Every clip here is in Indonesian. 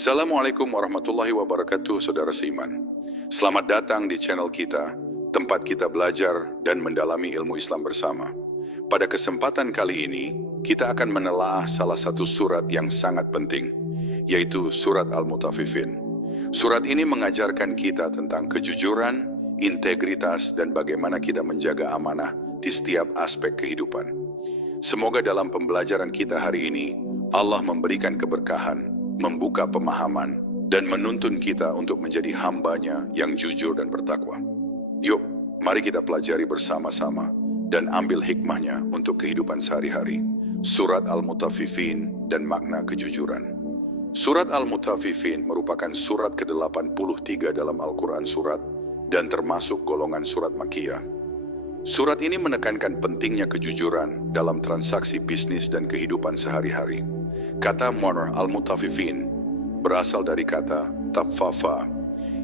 Assalamualaikum warahmatullahi wabarakatuh, saudara seiman. Selamat datang di channel kita, tempat kita belajar dan mendalami ilmu Islam bersama. Pada kesempatan kali ini, kita akan menelaah salah satu surat yang sangat penting, yaitu surat Al-Mutaffifin. Surat ini mengajarkan kita tentang kejujuran, integritas, dan bagaimana kita menjaga amanah di setiap aspek kehidupan. Semoga dalam pembelajaran kita hari ini, Allah memberikan keberkahan, membuka pemahaman, dan menuntun kita untuk menjadi hamba-Nya yang jujur dan bertakwa. Yuk, mari kita pelajari bersama-sama dan ambil hikmahnya untuk kehidupan sehari-hari. Surat Al-Mutaffifin dan makna kejujuran. Surat Al-Mutaffifin merupakan surat ke-83 dalam Al-Quran Surat dan termasuk golongan surat Makkiyah. Surat ini menekankan pentingnya kejujuran dalam transaksi bisnis dan kehidupan sehari-hari. Kata Mu'annar Al-Mutaffifin berasal dari kata taffafa,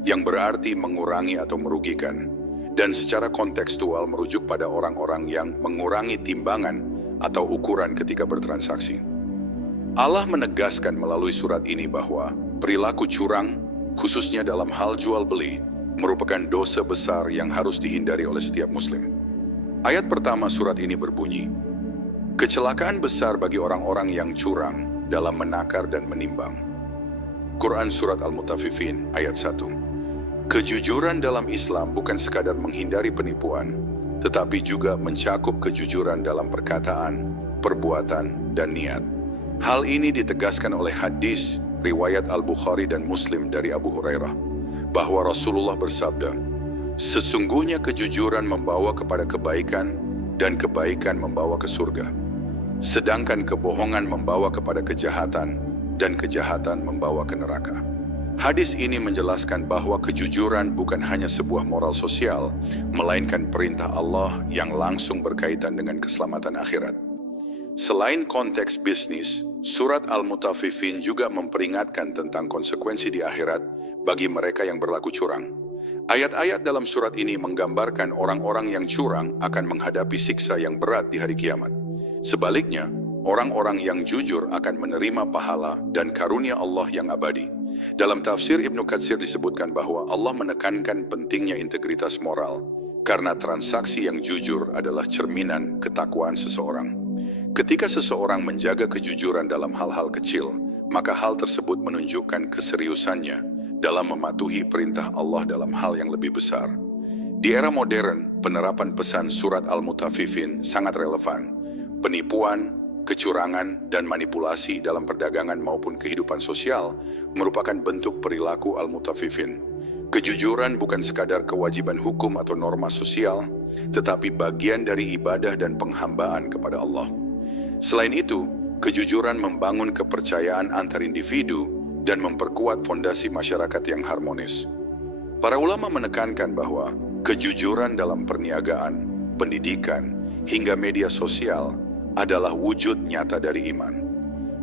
yang berarti mengurangi atau merugikan, dan secara kontekstual merujuk pada orang-orang yang mengurangi timbangan atau ukuran ketika bertransaksi. Allah menegaskan melalui surat ini bahwa perilaku curang, khususnya dalam hal jual beli, merupakan dosa besar yang harus dihindari oleh setiap muslim. Ayat pertama surat ini berbunyi, kecelakaan besar bagi orang-orang yang curang dalam menakar dan menimbang. Quran Surat Al-Mutaffifin ayat 1. Kejujuran dalam Islam bukan sekadar menghindari penipuan, tetapi juga mencakup kejujuran dalam perkataan, perbuatan, dan niat. Hal ini ditegaskan oleh hadis riwayat Al-Bukhari dan Muslim dari Abu Hurairah, bahwa Rasulullah bersabda, sesungguhnya kejujuran membawa kepada kebaikan dan kebaikan membawa ke surga. Sedangkan kebohongan membawa kepada kejahatan dan kejahatan membawa ke neraka. Hadis ini menjelaskan bahwa kejujuran bukan hanya sebuah moral sosial, melainkan perintah Allah yang langsung berkaitan dengan keselamatan akhirat. Selain konteks bisnis, surat Al-Mutaffifin juga memperingatkan tentang konsekuensi di akhirat bagi mereka yang berlaku curang. Ayat-ayat dalam surat ini menggambarkan orang-orang yang curang akan menghadapi siksa yang berat di hari kiamat. Sebaliknya, orang-orang yang jujur akan menerima pahala dan karunia Allah yang abadi. Dalam tafsir Ibnu Katsir disebutkan bahwa Allah menekankan pentingnya integritas moral, karena transaksi yang jujur adalah cerminan ketakwaan seseorang. Ketika seseorang menjaga kejujuran dalam hal-hal kecil, maka hal tersebut menunjukkan keseriusannya dalam mematuhi perintah Allah dalam hal yang lebih besar. Di era modern, penerapan pesan surat Al-Mutaffifin sangat relevan. Penipuan, kecurangan, dan manipulasi dalam perdagangan maupun kehidupan sosial merupakan bentuk perilaku Al-Mutaffifin. Kejujuran bukan sekadar kewajiban hukum atau norma sosial, tetapi bagian dari ibadah dan penghambaan kepada Allah. Selain itu, kejujuran membangun kepercayaan antar individu dan memperkuat fondasi masyarakat yang harmonis. Para ulama menekankan bahwa kejujuran dalam perniagaan, pendidikan, hingga media sosial adalah wujud nyata dari iman.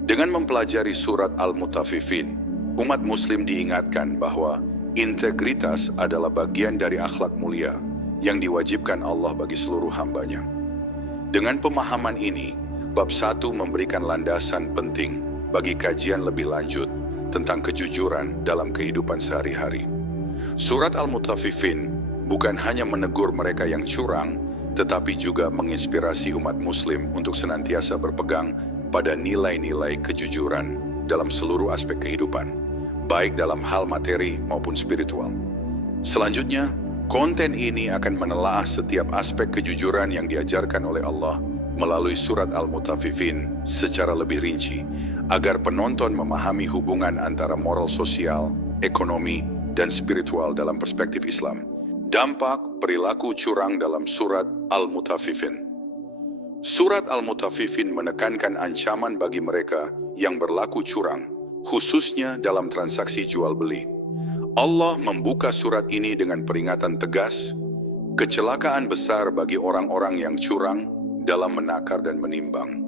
Dengan mempelajari surat Al-Mutaffifin, umat muslim diingatkan bahwa integritas adalah bagian dari akhlak mulia yang diwajibkan Allah bagi seluruh hamba-Nya. Dengan pemahaman ini, bab 1 memberikan landasan penting bagi kajian lebih lanjut tentang kejujuran dalam kehidupan sehari-hari. Surat Al-Mutaffifin bukan hanya menegur mereka yang curang, tetapi juga menginspirasi umat muslim untuk senantiasa berpegang pada nilai-nilai kejujuran dalam seluruh aspek kehidupan, baik dalam hal materi maupun spiritual. Selanjutnya, konten ini akan menelaah setiap aspek kejujuran yang diajarkan oleh Allah melalui surat Al-Mutaffifin secara lebih rinci, agar penonton memahami hubungan antara moral sosial, ekonomi, dan spiritual dalam perspektif Islam. Dampak perilaku curang dalam surat Al-Mutaffifin. Surat Al-Mutaffifin menekankan ancaman bagi mereka yang berlaku curang, khususnya dalam transaksi jual beli. Allah membuka surat ini dengan peringatan tegas, kecelakaan besar bagi orang-orang yang curang dalam menakar dan menimbang.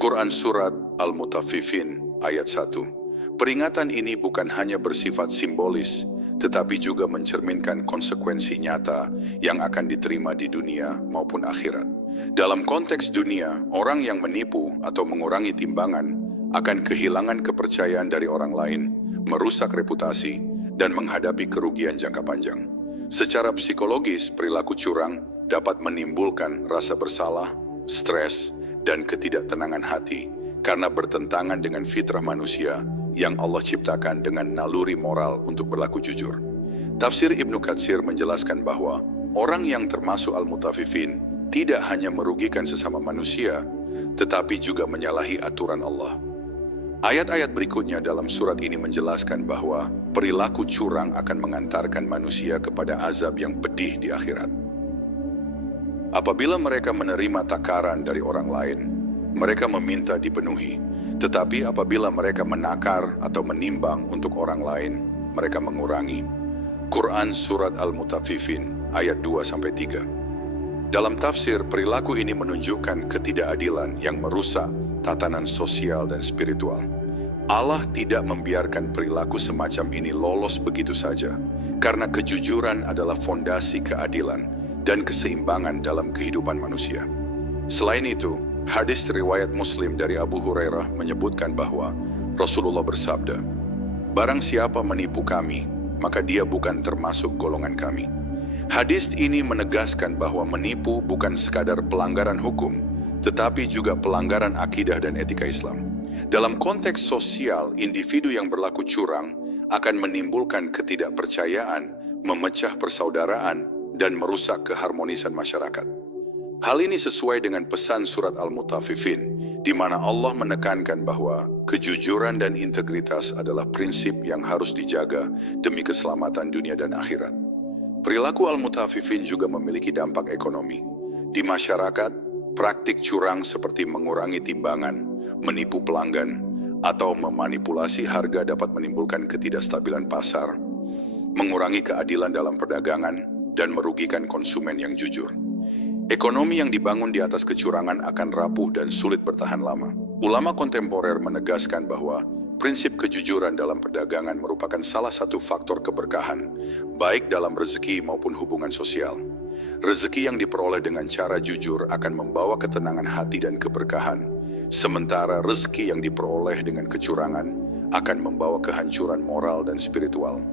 Quran Surat Al-Mutaffifin ayat 1. Peringatan ini bukan hanya bersifat simbolis, tetapi juga mencerminkan konsekuensi nyata yang akan diterima di dunia maupun akhirat. Dalam konteks dunia, orang yang menipu atau mengurangi timbangan akan kehilangan kepercayaan dari orang lain, merusak reputasi, dan menghadapi kerugian jangka panjang. Secara psikologis, perilaku curang dapat menimbulkan rasa bersalah, stres, dan ketidaktenangan hati karena bertentangan dengan fitrah manusia yang Allah ciptakan dengan naluri moral untuk berlaku jujur. Tafsir Ibnu Katsir menjelaskan bahwa orang yang termasuk al-mutaffifin tidak hanya merugikan sesama manusia, tetapi juga menyalahi aturan Allah. Ayat-ayat berikutnya dalam surat ini menjelaskan bahwa perilaku curang akan mengantarkan manusia kepada azab yang pedih di akhirat. Apabila mereka menerima takaran dari orang lain, mereka meminta dipenuhi. Tetapi apabila mereka menakar atau menimbang untuk orang lain, mereka mengurangi. Quran Surat Al-Mutaffifin ayat 2-3. Dalam tafsir, perilaku ini menunjukkan ketidakadilan yang merusak tatanan sosial dan spiritual. Allah tidak membiarkan perilaku semacam ini lolos begitu saja, karena kejujuran adalah fondasi keadilan dan keseimbangan dalam kehidupan manusia. Selain itu, hadis riwayat Muslim dari Abu Hurairah menyebutkan bahwa Rasulullah bersabda, "Barang siapa menipu kami, maka dia bukan termasuk golongan kami." Hadis ini menegaskan bahwa menipu bukan sekadar pelanggaran hukum, tetapi juga pelanggaran akidah dan etika Islam. Dalam konteks sosial, individu yang berlaku curang akan menimbulkan ketidakpercayaan, memecah persaudaraan, dan merusak keharmonisan masyarakat. Hal ini sesuai dengan pesan surat Al-Mutaffifin, di mana Allah menekankan bahwa kejujuran dan integritas adalah prinsip yang harus dijaga demi keselamatan dunia dan akhirat. Perilaku Al-Mutaffifin juga memiliki dampak ekonomi. Di masyarakat, praktik curang seperti mengurangi timbangan, menipu pelanggan, atau memanipulasi harga dapat menimbulkan ketidakstabilan pasar, mengurangi keadilan dalam perdagangan, dan merugikan konsumen yang jujur. Ekonomi yang dibangun di atas kecurangan akan rapuh dan sulit bertahan lama. Ulama kontemporer menegaskan bahwa prinsip kejujuran dalam perdagangan merupakan salah satu faktor keberkahan, baik dalam rezeki maupun hubungan sosial. Rezeki yang diperoleh dengan cara jujur akan membawa ketenangan hati dan keberkahan, sementara rezeki yang diperoleh dengan kecurangan akan membawa kehancuran moral dan spiritual.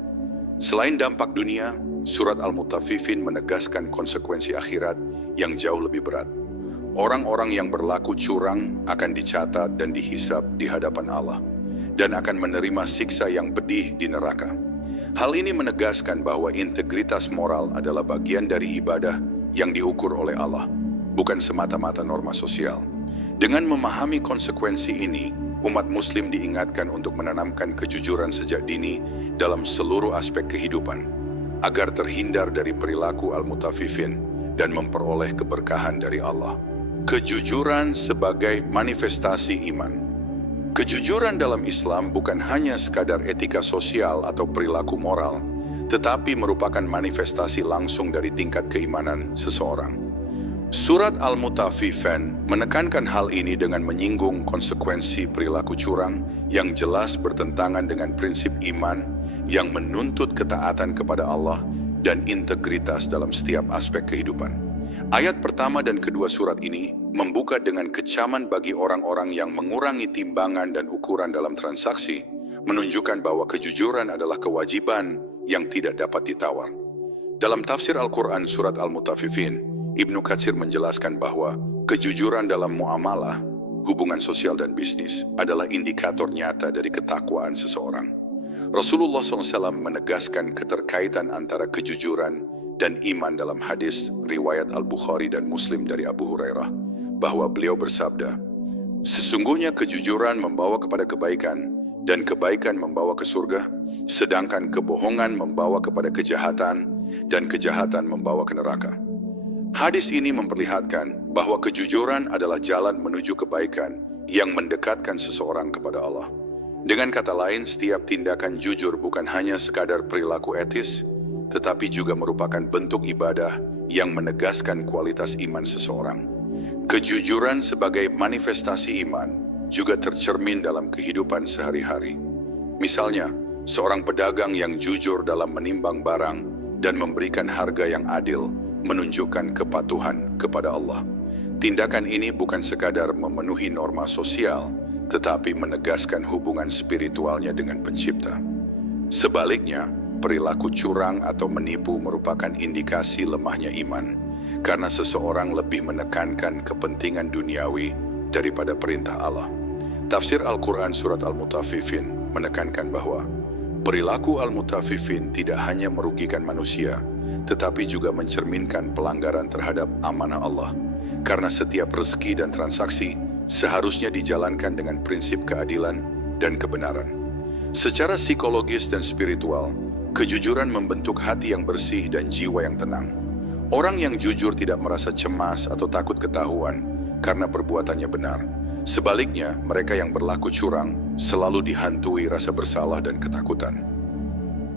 Selain dampak dunia, surat Al-Mutaffifin menegaskan konsekuensi akhirat yang jauh lebih berat. Orang-orang yang berlaku curang akan dicatat dan dihisab di hadapan Allah, dan akan menerima siksa yang pedih di neraka. Hal ini menegaskan bahwa integritas moral adalah bagian dari ibadah yang diukur oleh Allah, bukan semata-mata norma sosial. Dengan memahami konsekuensi ini, umat muslim diingatkan untuk menanamkan kejujuran sejak dini dalam seluruh aspek kehidupan, agar terhindar dari perilaku al-mutaffifin dan memperoleh keberkahan dari Allah. Kejujuran sebagai manifestasi iman. Kejujuran dalam Islam bukan hanya sekadar etika sosial atau perilaku moral, tetapi merupakan manifestasi langsung dari tingkat keimanan seseorang. Surat Al-Mutaffifin menekankan hal ini dengan menyinggung konsekuensi perilaku curang yang jelas bertentangan dengan prinsip iman yang menuntut ketaatan kepada Allah dan integritas dalam setiap aspek kehidupan. Ayat pertama dan kedua surat ini membuka dengan kecaman bagi orang-orang yang mengurangi timbangan dan ukuran dalam transaksi, menunjukkan bahwa kejujuran adalah kewajiban yang tidak dapat ditawar. Dalam tafsir Al-Quran surat Al-Mutaffifin, Ibnu Katsir menjelaskan bahwa kejujuran dalam muamalah, hubungan sosial dan bisnis adalah indikator nyata dari ketakwaan seseorang. Rasulullah SAW menegaskan keterkaitan antara kejujuran dan iman dalam hadis riwayat Al-Bukhari dan Muslim dari Abu Hurairah, bahwa beliau bersabda, "Sesungguhnya kejujuran membawa kepada kebaikan, dan kebaikan membawa ke surga, sedangkan kebohongan membawa kepada kejahatan, dan kejahatan membawa ke neraka." Hadis ini memperlihatkan bahwa kejujuran adalah jalan menuju kebaikan yang mendekatkan seseorang kepada Allah. Dengan kata lain, setiap tindakan jujur bukan hanya sekadar perilaku etis, tetapi juga merupakan bentuk ibadah yang menegaskan kualitas iman seseorang. Kejujuran sebagai manifestasi iman juga tercermin dalam kehidupan sehari-hari. Misalnya, seorang pedagang yang jujur dalam menimbang barang dan memberikan harga yang adil menunjukkan kepatuhan kepada Allah. Tindakan ini bukan sekadar memenuhi norma sosial, tetapi menegaskan hubungan spiritualnya dengan Pencipta. Sebaliknya, perilaku curang atau menipu merupakan indikasi lemahnya iman, karena seseorang lebih menekankan kepentingan duniawi daripada perintah Allah. Tafsir Al-Quran Surat Al-Mutaffifin menekankan bahwa perilaku Al-Mutaffifin tidak hanya merugikan manusia, tetapi juga mencerminkan pelanggaran terhadap amanah Allah, karena setiap rezeki dan transaksi seharusnya dijalankan dengan prinsip keadilan dan kebenaran. Secara psikologis dan spiritual, kejujuran membentuk hati yang bersih dan jiwa yang tenang. Orang yang jujur tidak merasa cemas atau takut ketahuan karena perbuatannya benar. Sebaliknya, mereka yang berlaku curang selalu dihantui rasa bersalah dan ketakutan.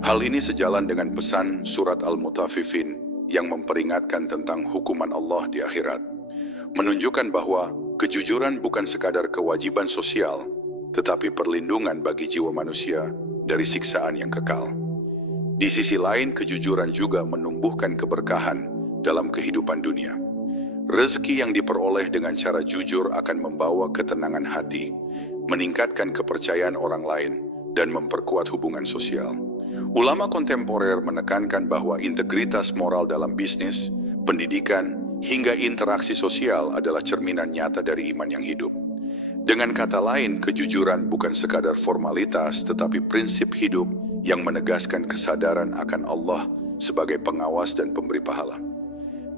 Hal ini sejalan dengan pesan Surat Al-Mutaffifin yang memperingatkan tentang hukuman Allah di akhirat, menunjukkan bahwa kejujuran bukan sekadar kewajiban sosial, tetapi perlindungan bagi jiwa manusia dari siksaan yang kekal. Di sisi lain, kejujuran juga menumbuhkan keberkahan dalam kehidupan dunia. Rezeki yang diperoleh dengan cara jujur akan membawa ketenangan hati, meningkatkan kepercayaan orang lain, dan memperkuat hubungan sosial. Ulama kontemporer menekankan bahwa integritas moral dalam bisnis, pendidikan, hingga interaksi sosial adalah cerminan nyata dari iman yang hidup. Dengan kata lain, kejujuran bukan sekadar formalitas, tetapi prinsip hidup yang menegaskan kesadaran akan Allah sebagai pengawas dan pemberi pahala.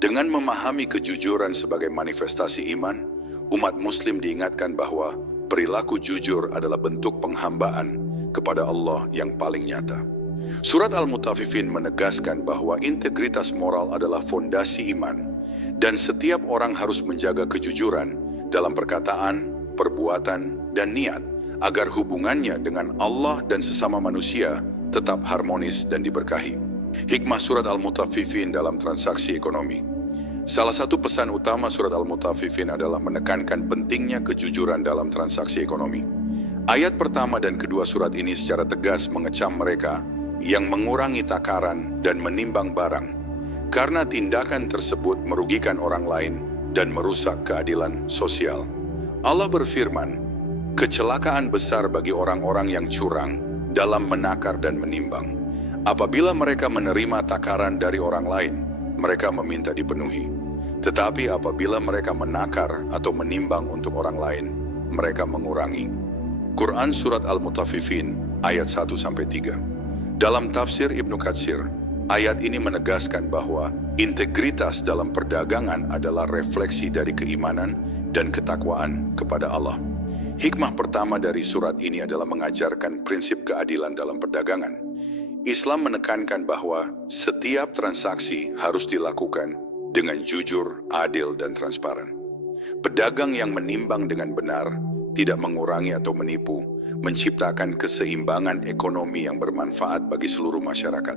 Dengan memahami kejujuran sebagai manifestasi iman, umat Muslim diingatkan bahwa perilaku jujur adalah bentuk penghambaan kepada Allah yang paling nyata. Surat Al-Mutaffifin menegaskan bahwa integritas moral adalah fondasi iman, dan setiap orang harus menjaga kejujuran dalam perkataan, perbuatan, dan niat, agar hubungannya dengan Allah dan sesama manusia tetap harmonis dan diberkahi. Hikmah Surat Al-Mutaffifin dalam transaksi ekonomi. Salah satu pesan utama Surat Al-Mutaffifin adalah menekankan pentingnya kejujuran dalam transaksi ekonomi. Ayat pertama dan kedua surat ini secara tegas mengecam mereka yang mengurangi takaran dan menimbang barang, karena tindakan tersebut merugikan orang lain dan merusak keadilan sosial. Allah berfirman, kecelakaan besar bagi orang-orang yang curang dalam menakar dan menimbang. Apabila mereka menerima takaran dari orang lain, mereka meminta dipenuhi. Tetapi apabila mereka menakar atau menimbang untuk orang lain, mereka mengurangi. Quran Surat Al-Mutaffifin ayat 1-3. Dalam tafsir Ibnu Katsir, ayat ini menegaskan bahwa integritas dalam perdagangan adalah refleksi dari keimanan dan ketakwaan kepada Allah. Hikmah pertama dari surat ini adalah mengajarkan prinsip keadilan dalam perdagangan. Islam menekankan bahwa setiap transaksi harus dilakukan dengan jujur, adil, dan transparan. Pedagang yang menimbang dengan benar, tidak mengurangi atau menipu, menciptakan keseimbangan ekonomi yang bermanfaat bagi seluruh masyarakat.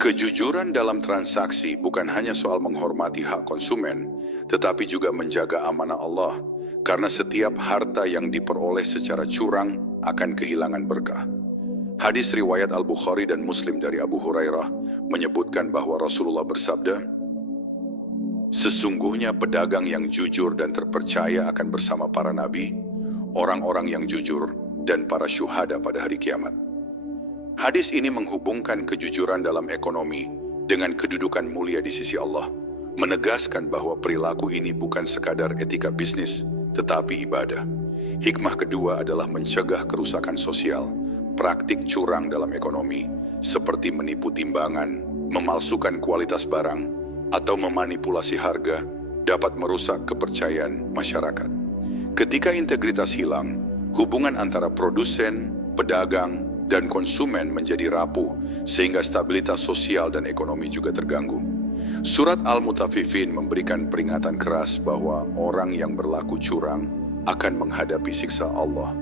Kejujuran dalam transaksi bukan hanya soal menghormati hak konsumen, tetapi juga menjaga amanah Allah, karena setiap harta yang diperoleh secara curang akan kehilangan berkah. Hadis riwayat Al-Bukhari dan Muslim dari Abu Hurairah menyebutkan bahwa Rasulullah bersabda, sesungguhnya pedagang yang jujur dan terpercaya akan bersama para nabi, orang-orang yang jujur, dan para syuhada pada hari kiamat. Hadis ini menghubungkan kejujuran dalam ekonomi dengan kedudukan mulia di sisi Allah, menegaskan bahwa perilaku ini bukan sekadar etika bisnis, tetapi ibadah. Hikmah kedua adalah mencegah kerusakan sosial. Praktik curang dalam ekonomi, seperti menipu timbangan, memalsukan kualitas barang, atau memanipulasi harga, dapat merusak kepercayaan masyarakat. Ketika integritas hilang, hubungan antara produsen, pedagang, dan konsumen menjadi rapuh, sehingga stabilitas sosial dan ekonomi juga terganggu. Surat Al-Mutaffifin memberikan peringatan keras bahwa orang yang berlaku curang akan menghadapi siksa Allah,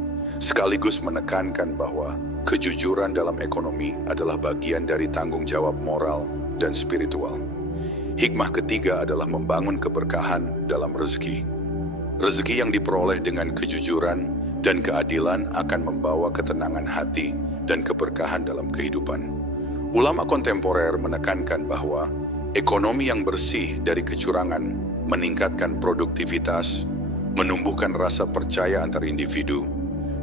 sekaligus menekankan bahwa kejujuran dalam ekonomi adalah bagian dari tanggung jawab moral dan spiritual. Hikmah ketiga adalah membangun keberkahan dalam rezeki. Rezeki yang diperoleh dengan kejujuran dan keadilan akan membawa ketenangan hati dan keberkahan dalam kehidupan. Ulama kontemporer menekankan bahwa ekonomi yang bersih dari kecurangan meningkatkan produktivitas, menumbuhkan rasa percaya antar individu,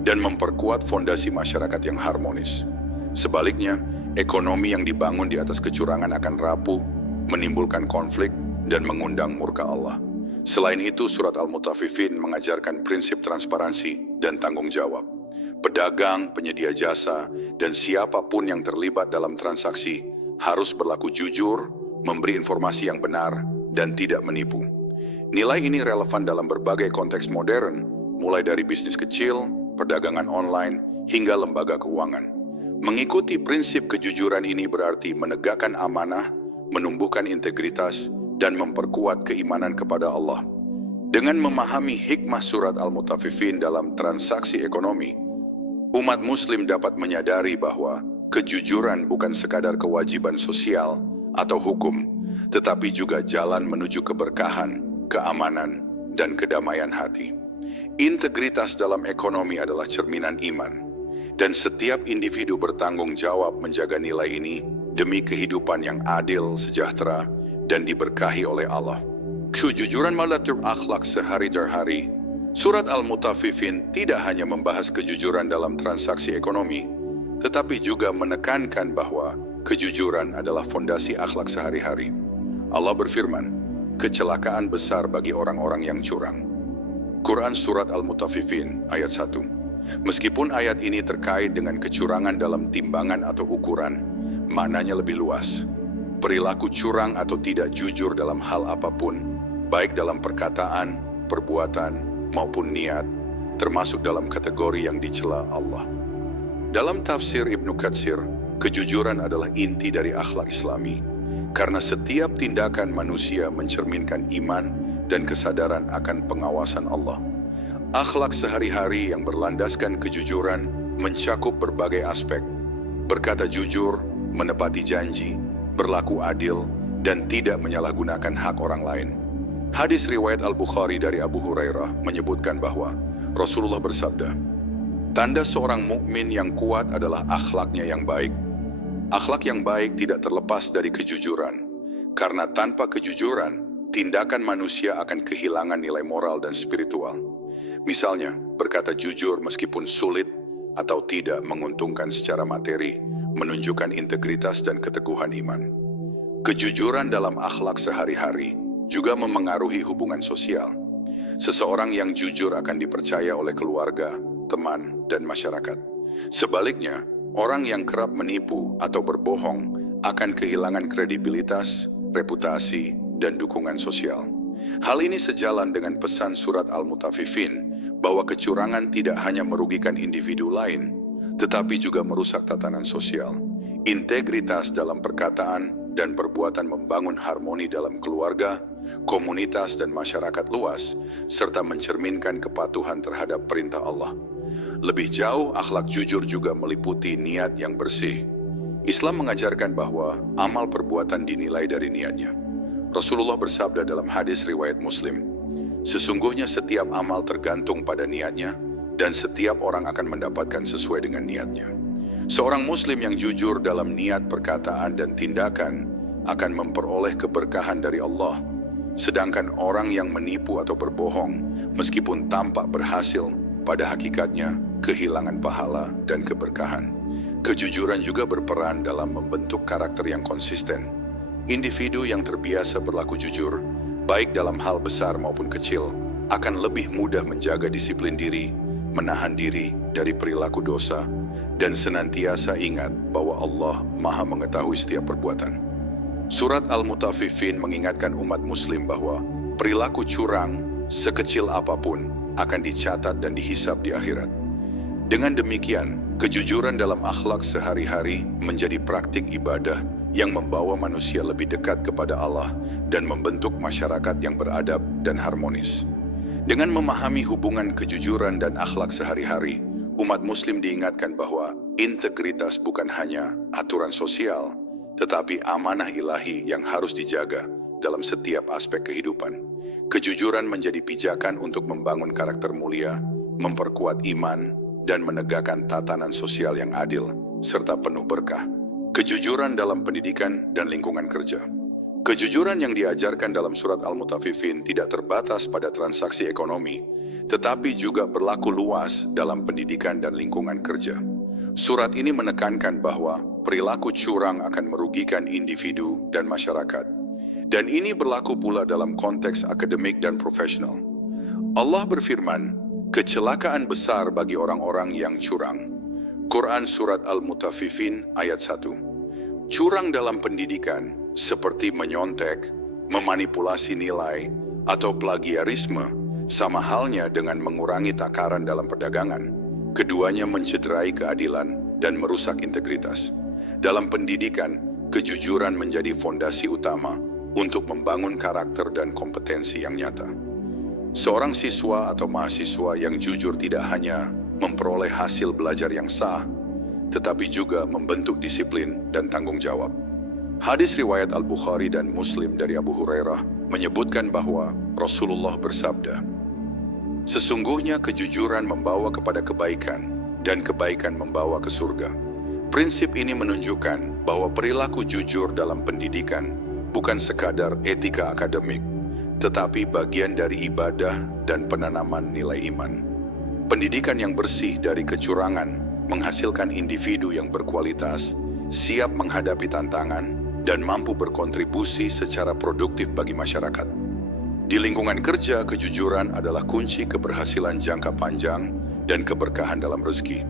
dan memperkuat fondasi masyarakat yang harmonis. Sebaliknya, ekonomi yang dibangun di atas kecurangan akan rapuh, menimbulkan konflik, dan mengundang murka Allah. Selain itu, surat Al-Mutaffifin mengajarkan prinsip transparansi dan tanggung jawab. Pedagang, penyedia jasa, dan siapapun yang terlibat dalam transaksi harus berlaku jujur, memberi informasi yang benar, dan tidak menipu. Nilai ini relevan dalam berbagai konteks modern, mulai dari bisnis kecil, perdagangan online, hingga lembaga keuangan. Mengikuti prinsip kejujuran ini berarti menegakkan amanah, menumbuhkan integritas, dan memperkuat keimanan kepada Allah. Dengan memahami hikmah surat Al-Mutaffifin dalam transaksi ekonomi, umat muslim dapat menyadari bahwa kejujuran bukan sekadar kewajiban sosial atau hukum, tetapi juga jalan menuju keberkahan, keamanan, dan kedamaian hati. Integritas dalam ekonomi adalah cerminan iman, dan setiap individu bertanggung jawab menjaga nilai ini demi kehidupan yang adil, sejahtera, dan diberkahi oleh Allah. Kejujuran melatar akhlak sehari-hari. Surat Al-Mutaffifin tidak hanya membahas kejujuran dalam transaksi ekonomi, tetapi juga menekankan bahwa kejujuran adalah fondasi akhlak sehari-hari. Allah berfirman, kecelakaan besar bagi orang-orang yang curang. Quran Surat Al-Mutaffifin ayat 1. Meskipun ayat ini terkait dengan kecurangan dalam timbangan atau ukuran, maknanya lebih luas. Perilaku curang atau tidak jujur dalam hal apapun, baik dalam perkataan, perbuatan, maupun niat, termasuk dalam kategori yang dicela Allah. Dalam tafsir Ibnu Katsir, kejujuran adalah inti dari akhlak Islami, karena setiap tindakan manusia mencerminkan iman dan kesadaran akan pengawasan Allah. Akhlak sehari-hari yang berlandaskan kejujuran mencakup berbagai aspek, berkata jujur, menepati janji, berlaku adil, dan tidak menyalahgunakan hak orang lain. Hadis riwayat Al-Bukhari dari Abu Hurairah menyebutkan bahwa Rasulullah bersabda, tanda seorang mukmin yang kuat adalah akhlaknya yang baik. Akhlak yang baik tidak terlepas dari kejujuran, karena tanpa kejujuran, tindakan manusia akan kehilangan nilai moral dan spiritual. Misalnya, berkata jujur meskipun sulit atau tidak menguntungkan secara materi, menunjukkan integritas dan keteguhan iman. Kejujuran dalam akhlak sehari-hari juga memengaruhi hubungan sosial. Seseorang yang jujur akan dipercaya oleh keluarga, teman, dan masyarakat. Sebaliknya, orang yang kerap menipu atau berbohong akan kehilangan kredibilitas, reputasi, dan dukungan sosial. Hal ini sejalan dengan pesan surat Al-Mutaffifin bahwa kecurangan tidak hanya merugikan individu lain, tetapi juga merusak tatanan sosial. Integritas dalam perkataan dan perbuatan membangun harmoni dalam keluarga, komunitas, dan masyarakat luas, serta mencerminkan kepatuhan terhadap perintah Allah. Lebih jauh, akhlak jujur juga meliputi niat yang bersih. Islam mengajarkan bahwa amal perbuatan dinilai dari niatnya. Rasulullah bersabda dalam hadis riwayat Muslim, sesungguhnya setiap amal tergantung pada niatnya, dan setiap orang akan mendapatkan sesuai dengan niatnya. Seorang Muslim yang jujur dalam niat, perkataan, dan tindakan akan memperoleh keberkahan dari Allah. Sedangkan orang yang menipu atau berbohong, meskipun tampak berhasil, pada hakikatnya kehilangan pahala dan keberkahan. Kejujuran juga berperan dalam membentuk karakter yang konsisten. Individu yang terbiasa berlaku jujur, baik dalam hal besar maupun kecil, akan lebih mudah menjaga disiplin diri, menahan diri dari perilaku dosa, dan senantiasa ingat bahwa Allah Maha mengetahui setiap perbuatan. Surat Al-Mutaffifin mengingatkan umat muslim bahwa perilaku curang sekecil apapun akan dicatat dan dihisab di akhirat. Dengan demikian, kejujuran dalam akhlak sehari-hari menjadi praktik ibadah yang membawa manusia lebih dekat kepada Allah dan membentuk masyarakat yang beradab dan harmonis. Dengan memahami hubungan kejujuran dan akhlak sehari-hari, umat muslim diingatkan bahwa integritas bukan hanya aturan sosial, tetapi amanah ilahi yang harus dijaga dalam setiap aspek kehidupan. Kejujuran menjadi pijakan untuk membangun karakter mulia, memperkuat iman, dan menegakkan tatanan sosial yang adil, serta penuh berkah. Kejujuran dalam pendidikan dan lingkungan kerja. Kejujuran yang diajarkan dalam surat Al-Mutaffifin tidak terbatas pada transaksi ekonomi, tetapi juga berlaku luas dalam pendidikan dan lingkungan kerja. Surat ini menekankan bahwa perilaku curang akan merugikan individu dan masyarakat. Dan ini berlaku pula dalam konteks akademik dan profesional. Allah berfirman, kecelakaan besar bagi orang-orang yang curang. Quran Surat Al-Mutaffifin ayat 1. Curang dalam pendidikan seperti menyontek, memanipulasi nilai, atau plagiarisme sama halnya dengan mengurangi takaran dalam perdagangan. Keduanya mencederai keadilan dan merusak integritas. Dalam pendidikan, kejujuran menjadi fondasi utama untuk membangun karakter dan kompetensi yang nyata. Seorang siswa atau mahasiswa yang jujur tidak hanya memperoleh hasil belajar yang sah, tetapi juga membentuk disiplin dan tanggung jawab. Hadis riwayat Al-Bukhari dan Muslim dari Abu Hurairah menyebutkan bahwa Rasulullah bersabda, sesungguhnya kejujuran membawa kepada kebaikan dan kebaikan membawa ke surga. Prinsip ini menunjukkan bahwa perilaku jujur dalam pendidikan bukan sekadar etika akademik, tetapi bagian dari ibadah dan penanaman nilai iman. Pendidikan yang bersih dari kecurangan menghasilkan individu yang berkualitas, siap menghadapi tantangan, dan mampu berkontribusi secara produktif bagi masyarakat. Di lingkungan kerja, kejujuran adalah kunci keberhasilan jangka panjang dan keberkahan dalam rezeki.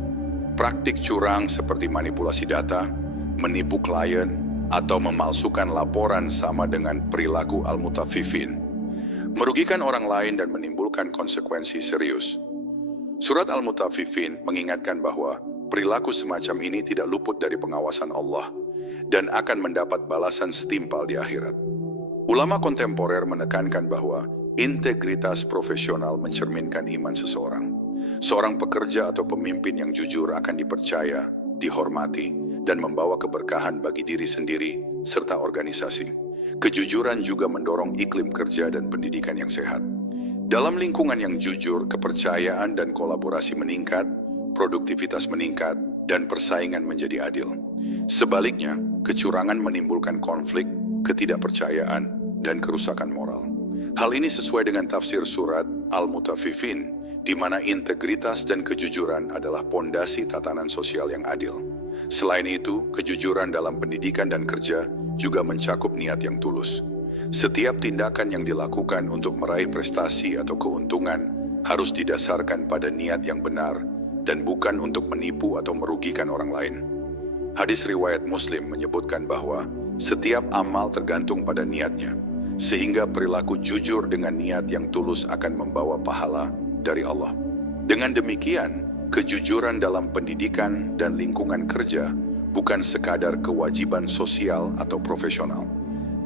Praktik curang seperti manipulasi data, menipu klien, atau memalsukan laporan sama dengan perilaku al-mutaffifin, merugikan orang lain dan menimbulkan konsekuensi serius. Surat Al-Mutaffifin mengingatkan bahwa perilaku semacam ini tidak luput dari pengawasan Allah dan akan mendapat balasan setimpal di akhirat. Ulama kontemporer menekankan bahwa integritas profesional mencerminkan iman seseorang. Seorang pekerja atau pemimpin yang jujur akan dipercaya, dihormati, dan membawa keberkahan bagi diri sendiri serta organisasi. Kejujuran juga mendorong iklim kerja dan pendidikan yang sehat. Dalam lingkungan yang jujur, kepercayaan dan kolaborasi meningkat, produktivitas meningkat, dan persaingan menjadi adil. Sebaliknya, kecurangan menimbulkan konflik, ketidakpercayaan, dan kerusakan moral. Hal ini sesuai dengan tafsir surat Al-Mutaffifin, di mana integritas dan kejujuran adalah pondasi tatanan sosial yang adil. Selain itu, kejujuran dalam pendidikan dan kerja juga mencakup niat yang tulus. Setiap tindakan yang dilakukan untuk meraih prestasi atau keuntungan harus didasarkan pada niat yang benar dan bukan untuk menipu atau merugikan orang lain. Hadis riwayat Muslim menyebutkan bahwa setiap amal tergantung pada niatnya, sehingga perilaku jujur dengan niat yang tulus akan membawa pahala dari Allah. Dengan demikian, kejujuran dalam pendidikan dan lingkungan kerja bukan sekadar kewajiban sosial atau profesional,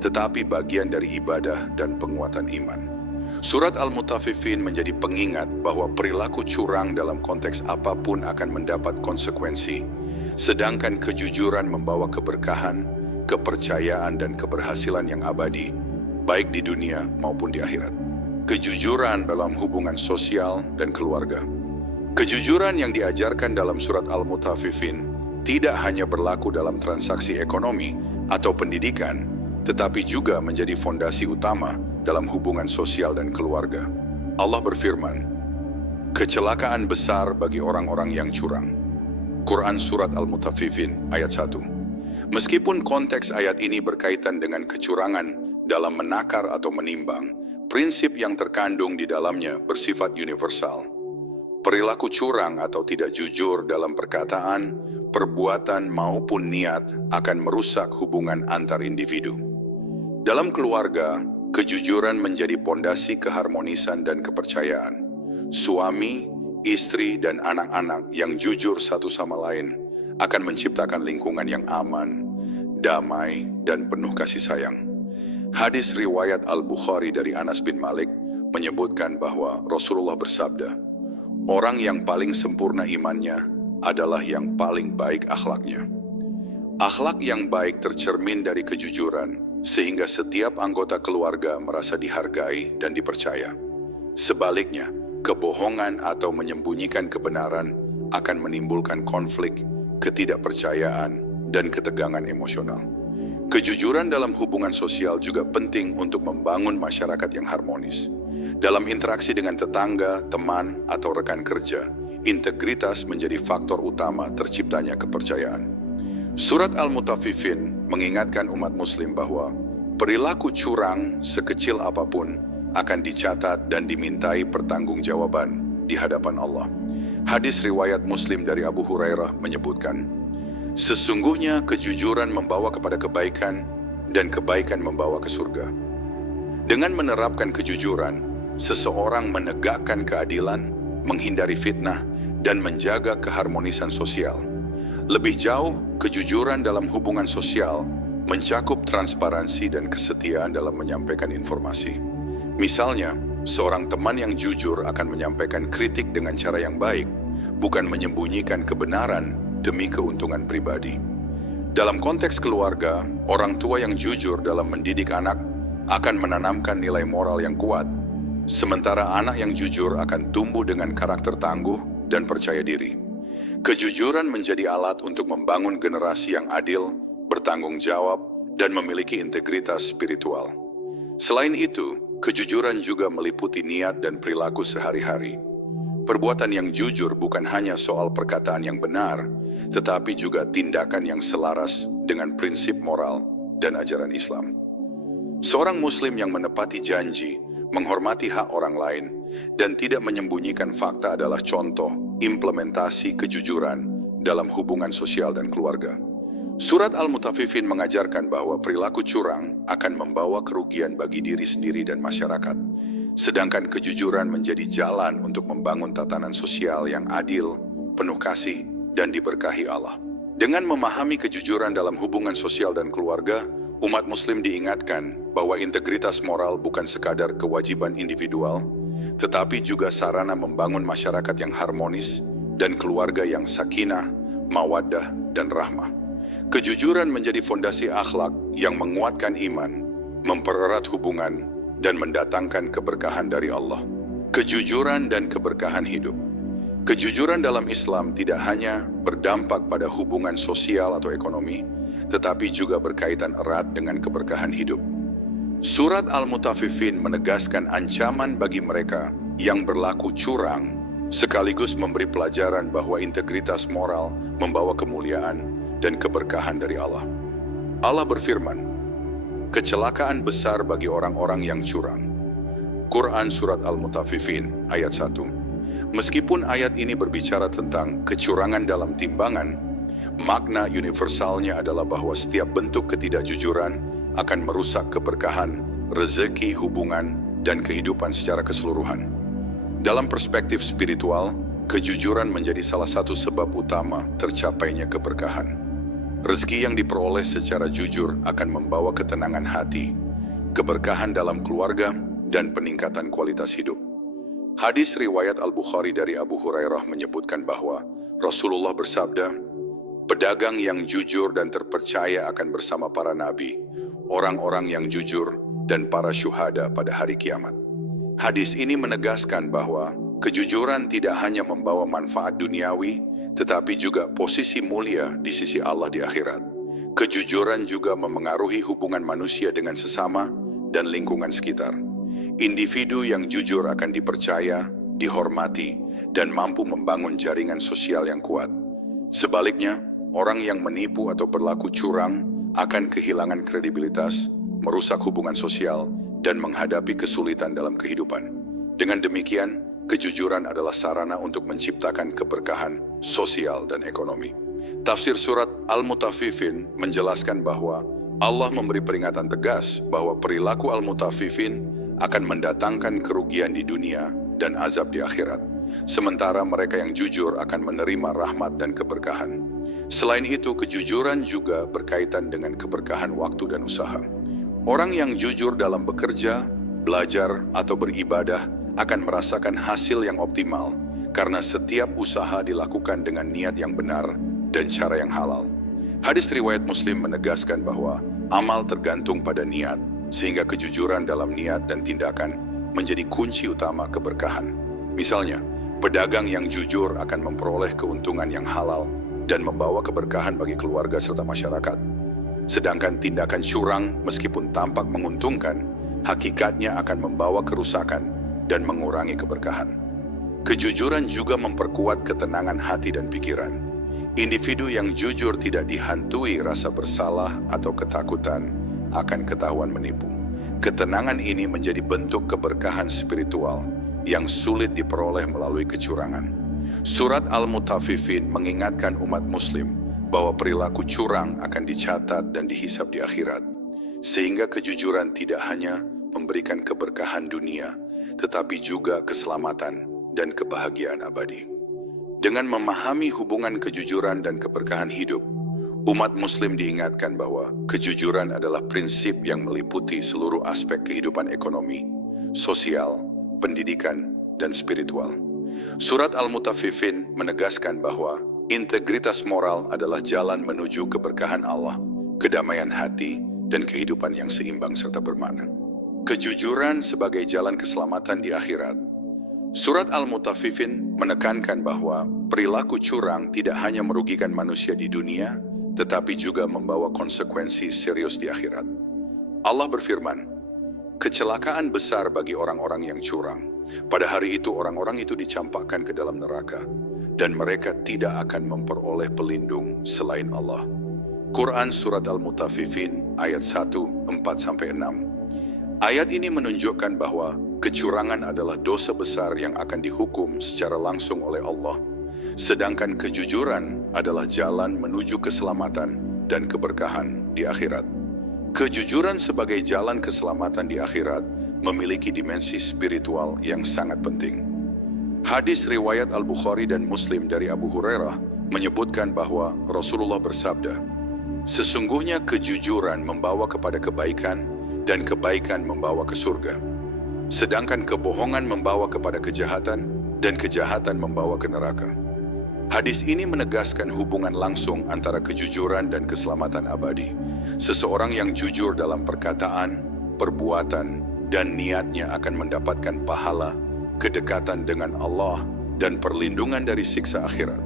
tetapi bagian dari ibadah dan penguatan iman. Surat Al-Mutaffifin menjadi pengingat bahwa perilaku curang dalam konteks apapun akan mendapat konsekuensi, sedangkan kejujuran membawa keberkahan, kepercayaan, dan keberhasilan yang abadi, baik di dunia maupun di akhirat. Kejujuran dalam hubungan sosial dan keluarga. Kejujuran yang diajarkan dalam surat Al-Mutaffifin tidak hanya berlaku dalam transaksi ekonomi atau pendidikan, tetapi juga menjadi fondasi utama dalam hubungan sosial dan keluarga. Allah berfirman, kecelakaan besar bagi orang-orang yang curang. Quran Surat Al-Mutaffifin ayat 1. Meskipun konteks ayat ini berkaitan dengan kecurangan dalam menakar atau menimbang, prinsip yang terkandung di dalamnya bersifat universal. Perilaku curang atau tidak jujur dalam perkataan, perbuatan maupun niat akan merusak hubungan antar individu. Dalam keluarga, kejujuran menjadi pondasi keharmonisan dan kepercayaan. Suami, istri, dan anak-anak yang jujur satu sama lain akan menciptakan lingkungan yang aman, damai, dan penuh kasih sayang. Hadis riwayat Al-Bukhari dari Anas bin Malik menyebutkan bahwa Rasulullah bersabda, orang yang paling sempurna imannya adalah yang paling baik akhlaknya. Akhlak yang baik tercermin dari kejujuran, sehingga setiap anggota keluarga merasa dihargai dan dipercaya. Sebaliknya, kebohongan atau menyembunyikan kebenaran akan menimbulkan konflik, ketidakpercayaan, dan ketegangan emosional. Kejujuran dalam hubungan sosial juga penting untuk membangun masyarakat yang harmonis. Dalam interaksi dengan tetangga, teman, atau rekan kerja, integritas menjadi faktor utama terciptanya kepercayaan. Surat Al-Mutaffifin mengingatkan umat muslim bahwa perilaku curang sekecil apapun akan dicatat dan dimintai pertanggungjawaban di hadapan Allah. Hadis riwayat Muslim dari Abu Hurairah menyebutkan, sesungguhnya kejujuran membawa kepada kebaikan dan kebaikan membawa ke surga. Dengan menerapkan kejujuran, seseorang menegakkan keadilan, menghindari fitnah, dan menjaga keharmonisan sosial. Lebih jauh, kejujuran dalam hubungan sosial mencakup transparansi dan kesetiaan dalam menyampaikan informasi. Misalnya, seorang teman yang jujur akan menyampaikan kritik dengan cara yang baik, bukan menyembunyikan kebenaran demi keuntungan pribadi. Dalam konteks keluarga, orang tua yang jujur dalam mendidik anak akan menanamkan nilai moral yang kuat, sementara anak yang jujur akan tumbuh dengan karakter tangguh dan percaya diri. Kejujuran menjadi alat untuk membangun generasi yang adil, bertanggung jawab, dan memiliki integritas spiritual. Selain itu, kejujuran juga meliputi niat dan perilaku sehari-hari. Perbuatan yang jujur bukan hanya soal perkataan yang benar, tetapi juga tindakan yang selaras dengan prinsip moral dan ajaran Islam. Seorang Muslim yang menepati janji, menghormati hak orang lain, dan tidak menyembunyikan fakta adalah contoh implementasi kejujuran dalam hubungan sosial dan keluarga. Surat Al-Mutaffifin mengajarkan bahwa perilaku curang akan membawa kerugian bagi diri sendiri dan masyarakat, sedangkan kejujuran menjadi jalan untuk membangun tatanan sosial yang adil, penuh kasih, dan diberkahi Allah. Dengan memahami kejujuran dalam hubungan sosial dan keluarga, umat muslim diingatkan bahwa integritas moral bukan sekadar kewajiban individual, tetapi juga sarana membangun masyarakat yang harmonis dan keluarga yang sakinah, mawaddah, dan rahmah. Kejujuran menjadi fondasi akhlak yang menguatkan iman, mempererat hubungan, dan mendatangkan keberkahan dari Allah. Kejujuran dan keberkahan hidup. Kejujuran dalam Islam tidak hanya berdampak pada hubungan sosial atau ekonomi, tetapi juga berkaitan erat dengan keberkahan hidup. Surat Al-Mutaffifin menegaskan ancaman bagi mereka yang berlaku curang, sekaligus memberi pelajaran bahwa integritas moral membawa kemuliaan dan keberkahan dari Allah. Allah berfirman, kecelakaan besar bagi orang-orang yang curang. Quran Surat Al-Mutaffifin ayat 1. Meskipun ayat ini berbicara tentang kecurangan dalam timbangan, makna universalnya adalah bahwa setiap bentuk ketidakjujuran akan merusak keberkahan, rezeki, hubungan, dan kehidupan secara keseluruhan. Dalam perspektif spiritual, kejujuran menjadi salah satu sebab utama tercapainya keberkahan. Rezeki yang diperoleh secara jujur akan membawa ketenangan hati, keberkahan dalam keluarga, dan peningkatan kualitas hidup. Hadis riwayat Al-Bukhari dari Abu Hurairah menyebutkan bahwa Rasulullah bersabda, pedagang yang jujur dan terpercaya akan bersama para nabi, orang-orang yang jujur, dan para syuhada pada hari kiamat. Hadis ini menegaskan bahwa kejujuran tidak hanya membawa manfaat duniawi, tetapi juga posisi mulia di sisi Allah di akhirat. Kejujuran juga memengaruhi hubungan manusia dengan sesama dan lingkungan sekitar. Individu yang jujur akan dipercaya, dihormati, dan mampu membangun jaringan sosial yang kuat. Sebaliknya, orang yang menipu atau berlaku curang akan kehilangan kredibilitas, merusak hubungan sosial, dan menghadapi kesulitan dalam kehidupan. Dengan demikian, kejujuran adalah sarana untuk menciptakan keberkahan sosial dan ekonomi. Tafsir surat Al-Mutaffifin menjelaskan bahwa Allah memberi peringatan tegas bahwa perilaku Al-Mutaffifin akan mendatangkan kerugian di dunia dan azab di akhirat. Sementara mereka yang jujur akan menerima rahmat dan keberkahan. Selain itu, kejujuran juga berkaitan dengan keberkahan waktu dan usaha. Orang yang jujur dalam bekerja, belajar, atau beribadah akan merasakan hasil yang optimal karena setiap usaha dilakukan dengan niat yang benar dan cara yang halal. Hadis riwayat Muslim menegaskan bahwa amal tergantung pada niat, sehingga kejujuran dalam niat dan tindakan menjadi kunci utama keberkahan. Misalnya, pedagang yang jujur akan memperoleh keuntungan yang halal dan membawa keberkahan bagi keluarga serta masyarakat. Sedangkan tindakan curang meskipun tampak menguntungkan, hakikatnya akan membawa kerusakan dan mengurangi keberkahan. Kejujuran juga memperkuat ketenangan hati dan pikiran. Individu yang jujur tidak dihantui rasa bersalah atau ketakutan akan ketahuan menipu. Ketenangan ini menjadi bentuk keberkahan spiritual yang sulit diperoleh melalui kecurangan. Surat Al-Mutaffifin mengingatkan umat muslim bahwa perilaku curang akan dicatat dan dihisab di akhirat. Sehingga kejujuran tidak hanya memberikan keberkahan dunia, tetapi juga keselamatan dan kebahagiaan abadi. Dengan memahami hubungan kejujuran dan keberkahan hidup, umat muslim diingatkan bahwa kejujuran adalah prinsip yang meliputi seluruh aspek kehidupan ekonomi, sosial, pendidikan, dan spiritual. Surat Al-Mutaffifin menegaskan bahwa integritas moral adalah jalan menuju keberkahan Allah, kedamaian hati, dan kehidupan yang seimbang serta bermakna. Kejujuran sebagai jalan keselamatan di akhirat. Surat Al-Mutaffifin menekankan bahwa perilaku curang tidak hanya merugikan manusia di dunia, tetapi juga membawa konsekuensi serius di akhirat. Allah berfirman, "Kecelakaan besar bagi orang-orang yang curang. Pada hari itu orang-orang itu dicampakkan ke dalam neraka, dan mereka tidak akan memperoleh pelindung selain Allah." Quran Surat Al-Mutaffifin ayat 1, 4-6. Ayat ini menunjukkan bahwa kecurangan adalah dosa besar yang akan dihukum secara langsung oleh Allah, sedangkan kejujuran adalah jalan menuju keselamatan dan keberkahan di akhirat. Kejujuran sebagai jalan keselamatan di akhirat memiliki dimensi spiritual yang sangat penting. Hadis riwayat Al-Bukhari dan Muslim dari Abu Hurairah menyebutkan bahwa Rasulullah bersabda, "Sesungguhnya kejujuran membawa kepada kebaikan dan kebaikan membawa ke surga. Sedangkan kebohongan membawa kepada kejahatan dan kejahatan membawa ke neraka." Hadis ini menegaskan hubungan langsung antara kejujuran dan keselamatan abadi. Seseorang yang jujur dalam perkataan, perbuatan, dan niatnya akan mendapatkan pahala, kedekatan dengan Allah, dan perlindungan dari siksa akhirat.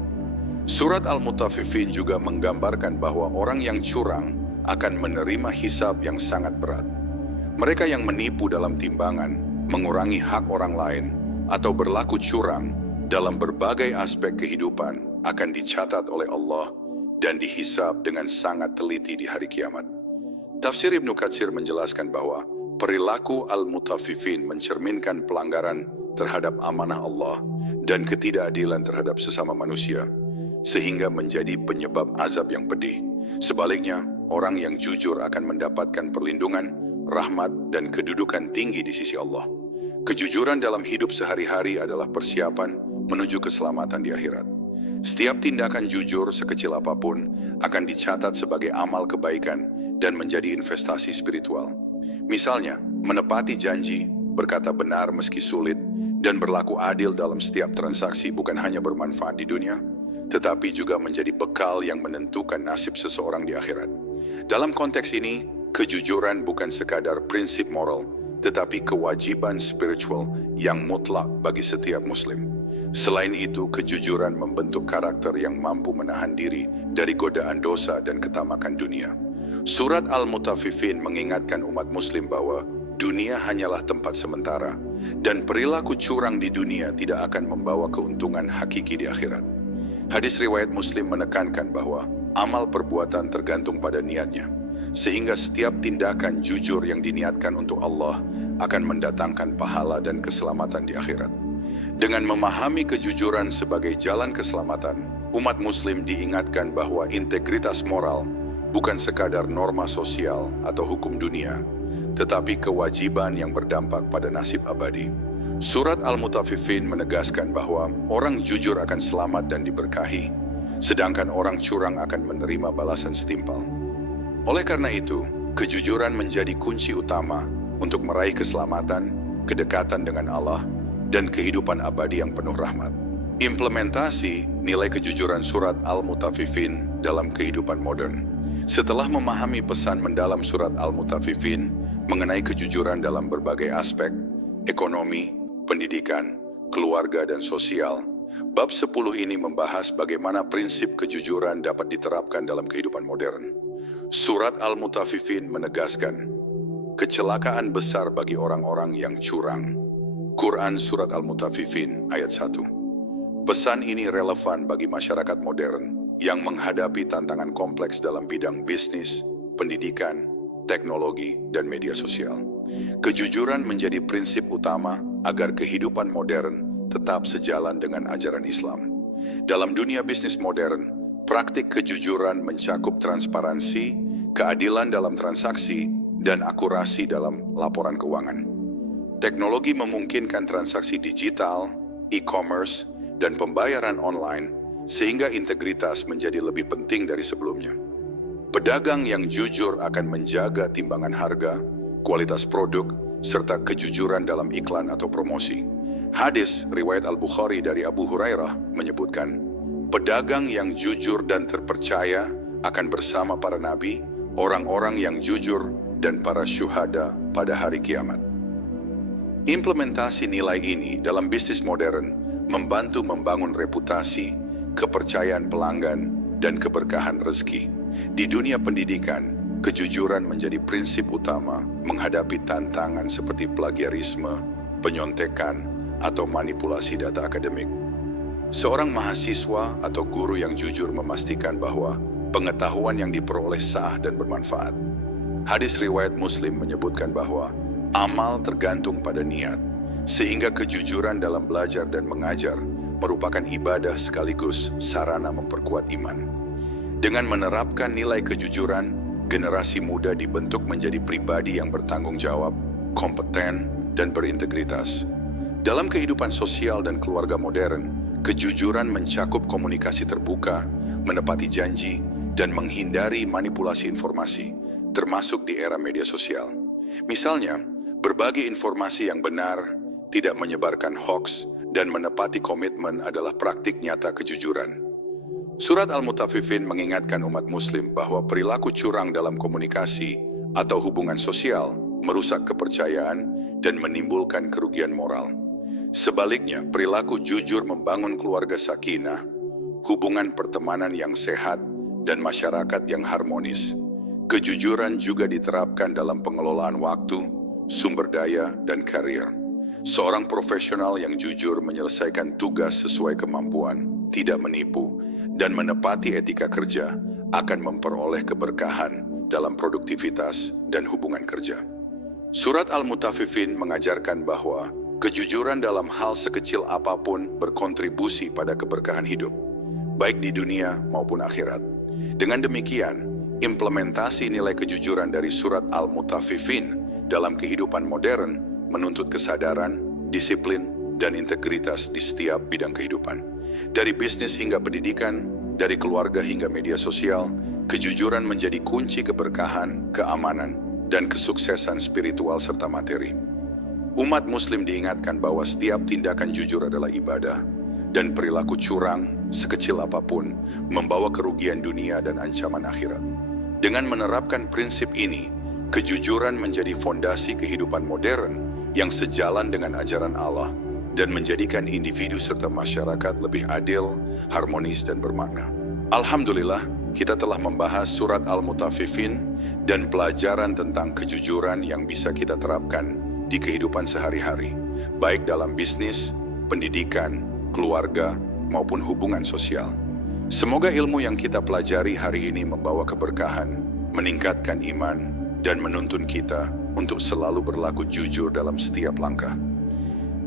Surat Al-Mutaffifin juga menggambarkan bahwa orang yang curang akan menerima hisab yang sangat berat. Mereka yang menipu dalam timbangan, mengurangi hak orang lain, atau berlaku curang dalam berbagai aspek kehidupan akan dicatat oleh Allah dan dihisab dengan sangat teliti di hari kiamat. Tafsir Ibnu Katsir menjelaskan bahwa perilaku Al-Mutaffifin mencerminkan pelanggaran terhadap amanah Allah dan ketidakadilan terhadap sesama manusia, sehingga menjadi penyebab azab yang pedih. Sebaliknya, orang yang jujur akan mendapatkan perlindungan, rahmat, dan kedudukan tinggi di sisi Allah. Kejujuran dalam hidup sehari-hari adalah persiapan menuju keselamatan di akhirat. Setiap tindakan jujur sekecil apapun akan dicatat sebagai amal kebaikan dan menjadi investasi spiritual. Misalnya, menepati janji, berkata benar meski sulit, dan berlaku adil dalam setiap transaksi bukan hanya bermanfaat di dunia, tetapi juga menjadi bekal yang menentukan nasib seseorang di akhirat. Dalam konteks ini, kejujuran bukan sekadar prinsip moral, tetapi kewajiban spiritual yang mutlak bagi setiap muslim. Selain itu, kejujuran membentuk karakter yang mampu menahan diri dari godaan dosa dan ketamakan dunia. Surat Al-Mutaffifin mengingatkan umat muslim bahwa dunia hanyalah tempat sementara, dan perilaku curang di dunia tidak akan membawa keuntungan hakiki di akhirat. Hadis riwayat Muslim menekankan bahwa amal perbuatan tergantung pada niatnya, sehingga setiap tindakan jujur yang diniatkan untuk Allah akan mendatangkan pahala dan keselamatan di akhirat. Dengan memahami kejujuran sebagai jalan keselamatan, umat muslim diingatkan bahwa integritas moral bukan sekadar norma sosial atau hukum dunia, tetapi kewajiban yang berdampak pada nasib abadi. Surat Al-Mutaffifin menegaskan bahwa orang jujur akan selamat dan diberkahi, sedangkan orang curang akan menerima balasan setimpal. Oleh karena itu, kejujuran menjadi kunci utama untuk meraih keselamatan, kedekatan dengan Allah, dan kehidupan abadi yang penuh rahmat. Implementasi nilai kejujuran surat Al-Mutaffifin dalam kehidupan modern. Setelah memahami pesan mendalam surat Al-Mutaffifin mengenai kejujuran dalam berbagai aspek, ekonomi, pendidikan, keluarga, dan sosial, bab 10 ini membahas bagaimana prinsip kejujuran dapat diterapkan dalam kehidupan modern. Surat Al-Mutaffifin menegaskan, kecelakaan besar bagi orang-orang yang curang. Quran Surat Al-Mutaffifin ayat 1. Pesan ini relevan bagi masyarakat modern yang menghadapi tantangan kompleks dalam bidang bisnis, pendidikan, teknologi, dan media sosial. Kejujuran menjadi prinsip utama agar kehidupan modern tetap sejalan dengan ajaran Islam. Dalam dunia bisnis modern, praktik kejujuran mencakup transparansi, keadilan dalam transaksi, dan akurasi dalam laporan keuangan. Teknologi memungkinkan transaksi digital, e-commerce, dan pembayaran online, sehingga integritas menjadi lebih penting dari sebelumnya. Pedagang yang jujur akan menjaga timbangan harga, kualitas produk, serta kejujuran dalam iklan atau promosi. Hadis riwayat Al-Bukhari dari Abu Hurairah menyebutkan, pedagang yang jujur dan terpercaya akan bersama para nabi, orang-orang yang jujur, dan para syuhada pada hari kiamat. Implementasi nilai ini dalam bisnis modern membantu membangun reputasi, kepercayaan pelanggan, dan keberkahan rezeki. Di dunia pendidikan, kejujuran menjadi prinsip utama menghadapi tantangan seperti plagiarisme, penyontekan, atau manipulasi data akademik. Seorang mahasiswa atau guru yang jujur memastikan bahwa pengetahuan yang diperoleh sah dan bermanfaat. Hadis riwayat Muslim menyebutkan bahwa amal tergantung pada niat, sehingga kejujuran dalam belajar dan mengajar merupakan ibadah sekaligus sarana memperkuat iman. Dengan menerapkan nilai kejujuran, generasi muda dibentuk menjadi pribadi yang bertanggung jawab, kompeten, dan berintegritas. Dalam kehidupan sosial dan keluarga modern, kejujuran mencakup komunikasi terbuka, menepati janji, dan menghindari manipulasi informasi, termasuk di era media sosial. Misalnya, berbagi informasi yang benar, tidak menyebarkan hoaks, dan menepati komitmen adalah praktik nyata kejujuran. Surat Al-Mutaffifin mengingatkan umat muslim bahwa perilaku curang dalam komunikasi atau hubungan sosial merusak kepercayaan dan menimbulkan kerugian moral. Sebaliknya, perilaku jujur membangun keluarga sakinah, hubungan pertemanan yang sehat, dan masyarakat yang harmonis. Kejujuran juga diterapkan dalam pengelolaan waktu, sumber daya, dan karir. Seorang profesional yang jujur menyelesaikan tugas sesuai kemampuan, tidak menipu, dan menepati etika kerja akan memperoleh keberkahan dalam produktivitas dan hubungan kerja. Surat Al-Mutaffifin mengajarkan bahwa kejujuran dalam hal sekecil apapun berkontribusi pada keberkahan hidup, baik di dunia maupun akhirat. Dengan demikian, implementasi nilai kejujuran dari surat Al-Mutaffifin dalam kehidupan modern menuntut kesadaran, disiplin, dan integritas di setiap bidang kehidupan. Dari bisnis hingga pendidikan, dari keluarga hingga media sosial, kejujuran menjadi kunci keberkahan, keamanan, dan kesuksesan spiritual serta materi. Umat muslim diingatkan bahwa setiap tindakan jujur adalah ibadah, dan perilaku curang, sekecil apapun, membawa kerugian dunia dan ancaman akhirat. Dengan menerapkan prinsip ini, kejujuran menjadi fondasi kehidupan modern yang sejalan dengan ajaran Allah dan menjadikan individu serta masyarakat lebih adil, harmonis, dan bermakna. Alhamdulillah, kita telah membahas surat Al-Mutaffifin dan pelajaran tentang kejujuran yang bisa kita terapkan di kehidupan sehari-hari, baik dalam bisnis, pendidikan, keluarga, maupun hubungan sosial. Semoga ilmu yang kita pelajari hari ini membawa keberkahan, meningkatkan iman, dan menuntun kita untuk selalu berlaku jujur dalam setiap langkah.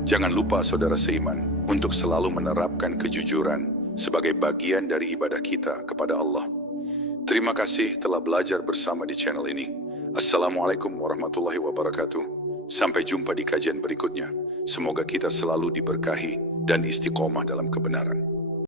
Jangan lupa saudara seiman untuk selalu menerapkan kejujuran sebagai bagian dari ibadah kita kepada Allah. Terima kasih telah belajar bersama di channel ini. Assalamualaikum warahmatullahi wabarakatuh. Sampai jumpa di kajian berikutnya. Semoga kita selalu diberkahi dan istiqomah dalam kebenaran.